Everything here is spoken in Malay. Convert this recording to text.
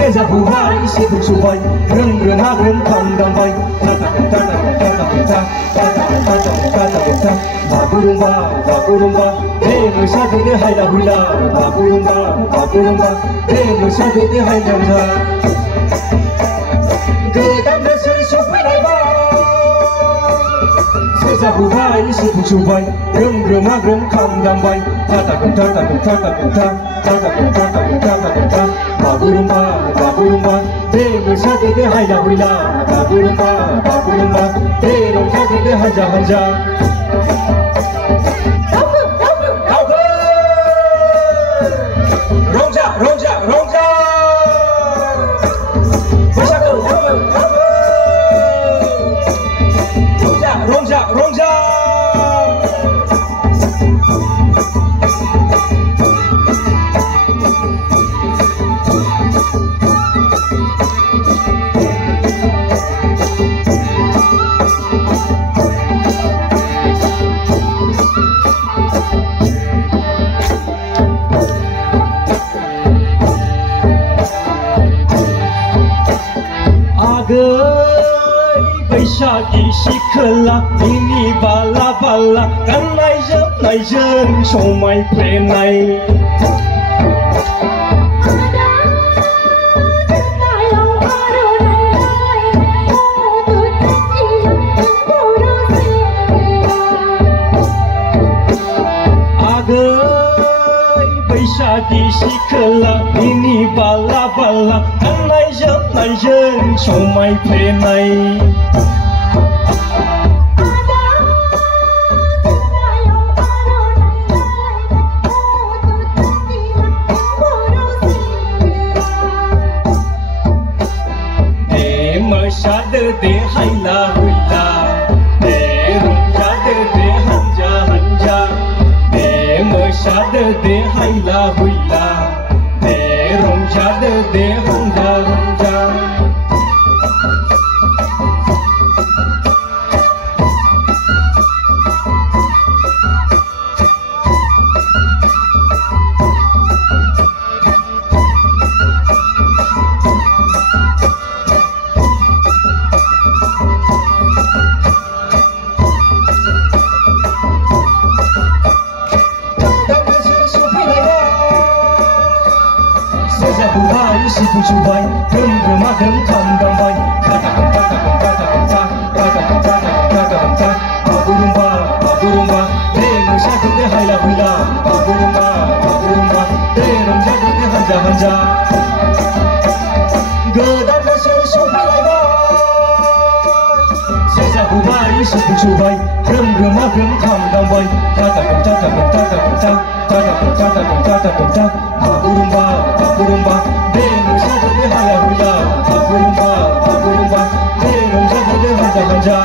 Seja buhay, isipong subay, ren hagren kamdambay, tata, bagurumba, demo sadede hayla hula, bagurumba, demo sadede hayla hula. Godan bosoर सफैलायबाय, seja buhay, isipong subay, ren hagren kamdambay, tata, bagurumba, demo sadede hayla hula, bagurumba, demo sadede hanja. Rongja, बैसागु, रंजा. बैसागि सिखोला बिनि बाला गाननाय जोमनायजों समायफ्लेनाय आगै बैसागि सिखोला बिनि बाला गाननाय जोमनायजों समायफ्लेनाय de hayla hula, de rongja de hanja, de moshad de hayla hula, de rongja de hanja. Seja buhay, isipong subay, ren kamdambay, tata, bagurumba, demo sadede hayla hula, bagurumba, demo sadede hanja. Godan bosoर सफैलायबाय, seja buhay, isipong subay, ren kamdambay, tata, bagurumba, demo sadede hayla hula, bagurumba, demo sadede hanja.